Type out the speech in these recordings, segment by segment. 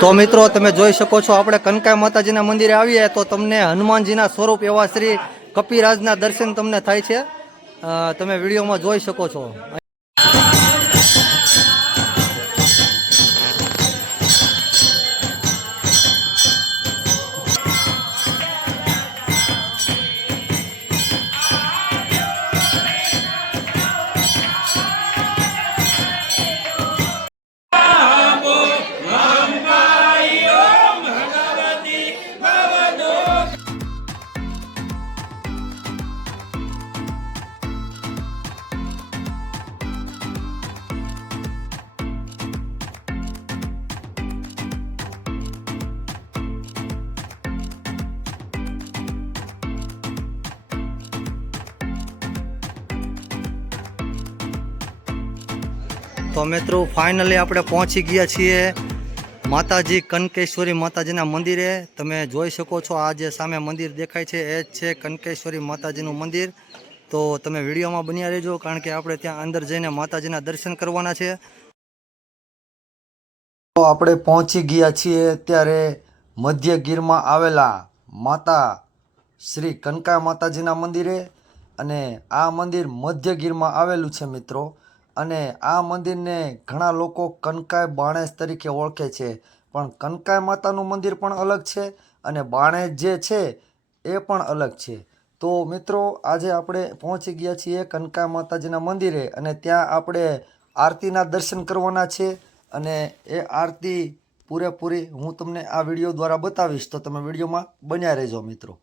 તો મિત્રો, તમે જોઈ શકો છો, આપણે કનકાઈ માતાજીના મંદિરે આવીએ તો તમને હનુમાનજીના સ્વરૂપ એવા શ્રી કપિરાજના દર્શન તમને થાય છે. તમે વિડીયોમાં જોઈ શકો છો. તો મિત્રો ફાઇનલી આપણે પહોંચી ગયા છીએ માતાજી કનકેશ્વરી માતાજીના મંદિરે. તમે જોઈ શકો છો, આ જે સામે મંદિર દેખાય છે, એ જ છે કનકેશ્વરી માતાજીનું મંદિર. તો તમે વિડીયોમાં બન્યા રહેજો, કારણ કે આપણે ત્યાં અંદર જઈને માતાજીના દર્શન કરવાના છે. તો આપણે પહોંચી ગયા છીએ ત્યારે મધ્ય ગીરમાં આવેલા માતા શ્રી કનકા માતાજીના મંદિરે. અને આ મંદિર મધ્ય ગીરમાં આવેલું છે મિત્રો. અને આ મંદિરને ઘણા લોકો કનકાઈ બાણેજ તરીકે ઓળખે છે. પણ કનકાઈ માતાનું મંદિર પણ અલગ છે અને બાણેજ જે છે એ પણ અલગ છે. તો મિત્રો, આજે આપણે પહોંચી ગયા છીએ કનકાઈ માતાજીના મંદિરે અને ત્યાં આપણે આરતીના દર્શન કરવાના છે અને એ આરતી પૂરેપૂરી હું તમને આ વીડિયો દ્વારા બતાવીશ. તો તમે વિડીયોમાં બન્યા રહેજો મિત્રો.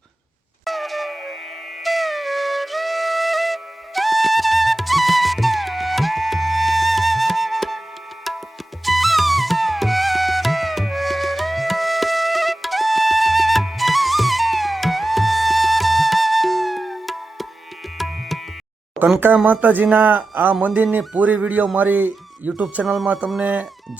કનકા માતાજીના આ મંદિરની પૂરી વીડિયો મારી યુટ્યુબ ચેનલમાં તમને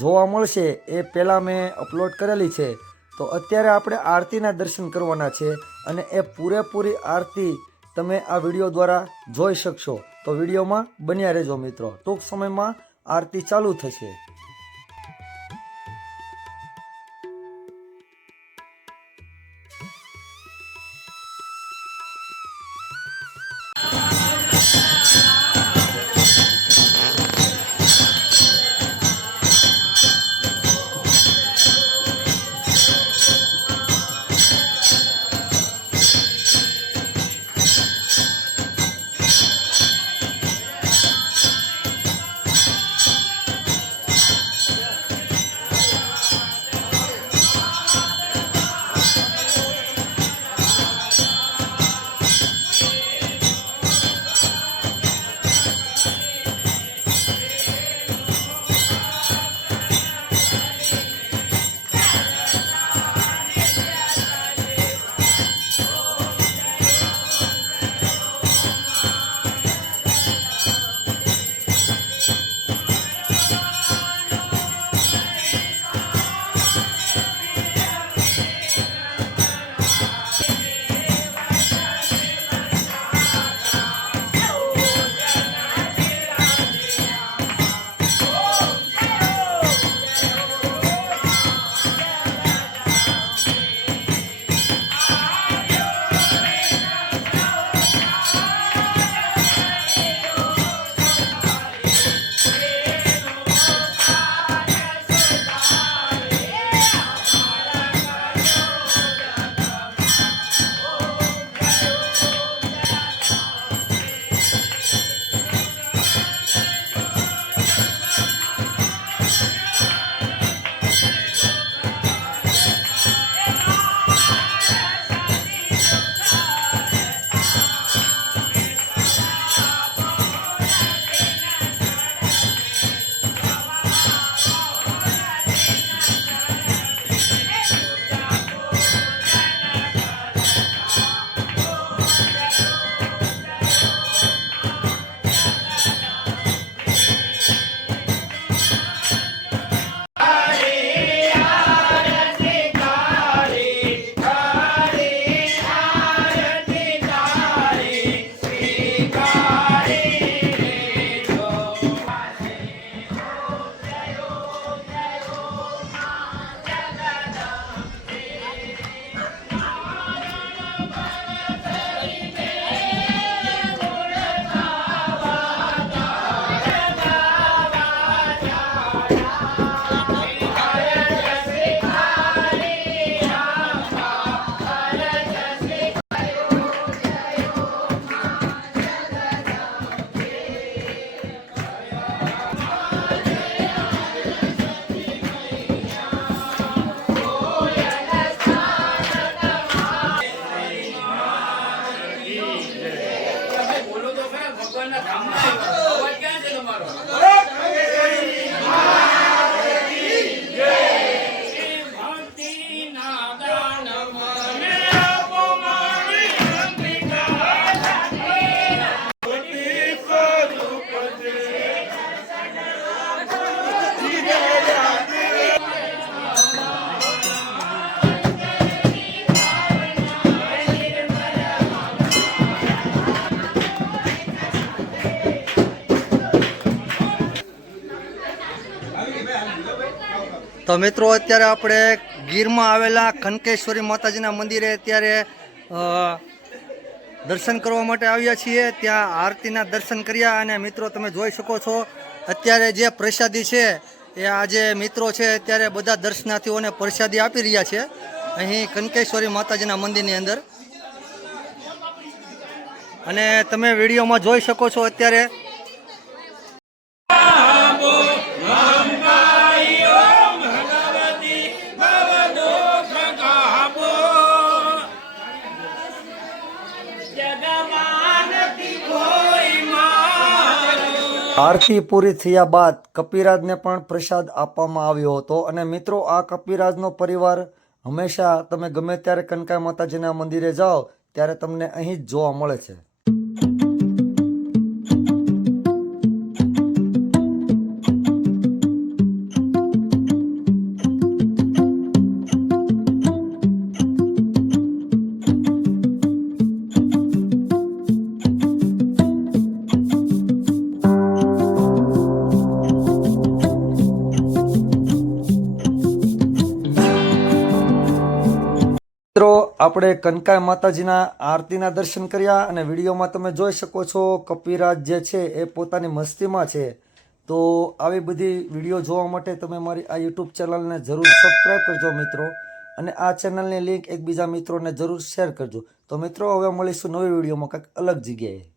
જોવા મળશે. એ પહેલાં મેં અપલોડ કરેલી છે. તો અત્યારે આપણે આરતીના દર્શન કરવાના છે અને એ પૂરેપૂરી આરતી તમે આ વીડિયો દ્વારા જોઈ શકશો. તો વિડીયોમાં બન્યા રહેજો મિત્રો. ટૂંક સમયમાં આરતી ચાલુ થશે. તો મિત્રો, અત્યારે આપણે ગીરમાં આવેલા કનકેશ્વરી માતાજીના મંદિરે અત્યારે દર્શન કરવા માટે આવ્યા છીએ. ત્યાં આરતીના દર્શન કર્યા અને મિત્રો, તમે જોઈ શકો છો, અત્યારે જે પ્રસાદી છે, એ આજે મિત્રો છે, અત્યારે બધા દર્શનાર્થીઓને પ્રસાદી આપી રહ્યા છે. અહીં કનકેશ્વરી માતાજીના મંદિરની અંદર. અને તમે વિડીયોમાં જોઈ શકો છો, અત્યારે આરતી પૂરી થયા બાદ કપિરાજને પણ પ્રસાદ આપવામાં આવ્યો હતો. અને મિત્રો, આ કપિરાજનો પરિવાર હંમેશા તમે ગમે ત્યારે કનકાઈ માતાજીના મંદિરે જાઓ, ત્યારે તમને અહીં જ જોવા મળે છે. મિત્રો, આપણે કનકાઈ માતાજીના આરતીના દર્શન કર્યા અને વિડીયોમાં તમે જોઈ શકો છો, કપિરાજ જે છે એ પોતાની મસ્તીમાં છે. તો આવી બધી વીડિયો જોવા માટે તમે મારી આ યુટ્યુબ ચેનલને જરૂર સબસ્ક્રાઈબ કરજો મિત્રો અને આ ચેનલની લિંક એકબીજા મિત્રોને જરૂર શેર કરજો. તો મિત્રો, હવે મળીશું નવી વિડીયોમાં કંઈક અલગ જગ્યાએ.